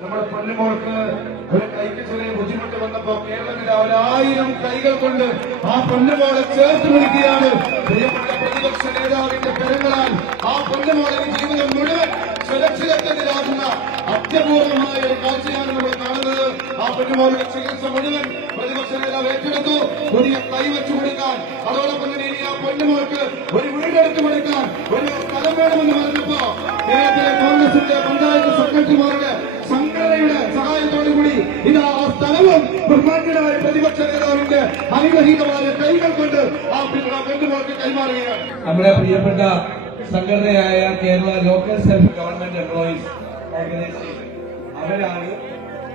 നമ്മുടെ പൊന്നുമോൾക്ക് ഒരു കൈക്ക് ചെറിയ ബുദ്ധിമുട്ട് വന്നപ്പോ കേരളത്തിലെ 1000 കൈകൾ കൊണ്ട് ആ പൊന്നുമോളെ ചേർത്ത് പിടിക്കുകയാണ്. പ്രിയപ്പെട്ട പ്രതിപക്ഷ നേതാവിന്റെ കരങ്ങളാൽ ആ പൊന്നുമോളെ ജീവിതം മുഴുവൻ സുരക്ഷിതത്വത്തിലാകുന്ന അത്യപൂർവമായ ഒരു കാഴ്ചയാണ് നമ്മൾ കാണുന്നത്. ആ പൊന്നുമോളുടെ ചികിത്സ മുഴുവൻ പ്രതിപക്ഷ നേതാവ് ഏറ്റെടുത്തു. പുതിയ കൈവച്ചു കൊടുക്കാൻ, അതോടൊപ്പം തന്നെ ഇനി ആ പൊന്നുമോൾക്ക് ഒരു വീടെടുത്തു കൊടുക്കാൻ ഒരു സ്ഥലം വേണമെന്ന് പറഞ്ഞപ്പോ കേരളത്തിലെ കോൺഗ്രസിന്റെ പഞ്ചായത്ത് സെക്രട്ടറിമാരുടെ സംഘടനയുടെ സഹായത്തോടുകൂടി ഇതാ ആ സ്ഥലവും ബഹുമാന്യനായ പ്രതിപക്ഷ നേതാവിന്റെ അനുഗ്രഹീതമായ കൈകൾ കൊണ്ട് ആ പൊന്നുമോൾക്ക് കൈമാറുകയാണ്. നമ്മുടെ പ്രിയപ്പെട്ട സംഘടനയായ Kerala local self government employees organisation, അവരാണ്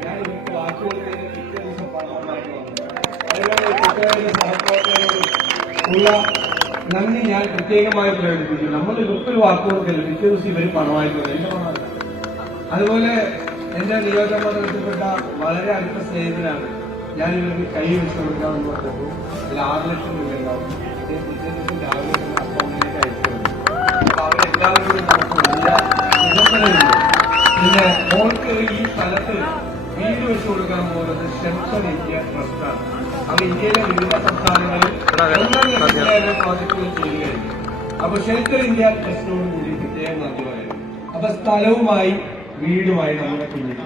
ഞാൻ ഇവർക്ക് വാക്കുകൊടുത്തതിന് പിറ്റേ ദിവസം പണവുമായിട്ട് വന്നത്. അവരുടെ കുട്ടികളുടെ സഹപ്രവർത്തകരോട് ഉള്ള നന്ദി ഞാൻ പ്രത്യേകമായി പ്രകടിപ്പിച്ചു. നമ്മൾ ഇവർക്കൊരു വാക്ക് കൊടുക്കല്ലോ, പിറ്റേ ദിവസം ഇവർ പണമായിട്ട് വരും. അതുപോലെ എന്റെ നിയോജകമണ്ഡലത്തിൽപ്പെട്ട വളരെ അടുത്ത സ്നേഹിതനാണ്. ഞാൻ ഇവർക്ക് കൈ വെച്ച് കൊടുക്കാമെന്ന് പറഞ്ഞപ്പോൾ ഇതിൽ 6 ലക്ഷം രൂപ ഉണ്ടാവും. പിറ്റേ ദിവസം രാവിലെ അക്കൗണ്ടിലേക്ക് അയച്ചു. അവരെല്ലാവരോടും നമുക്ക് വലിയ നിബന്ധനയുണ്ട്. പിന്നെ മോൾക്ക് ഈ സ്ഥലത്ത് വീട് വെച്ചു കൊടുക്കാൻ പോകുന്നത് ഷെൽട്ടർ ഇന്ത്യ ട്രസ്റ്റാണ്. അത് ഇന്ത്യയിലെ വിവിധ സംസ്ഥാനങ്ങളിൽ പ്രോജക്ടുകൾ ചെയ്തു കഴിഞ്ഞു. അപ്പൊ ഷെൽട്ടർ ഇന്ത്യ ട്രസ്റ്റിനോട് കൂടി പ്രത്യേകം നന്ദി പറയുന്നു. അപ്പൊ സ്ഥലവുമായി വീടുമായി നമ്മുടെ കുഞ്ഞിന്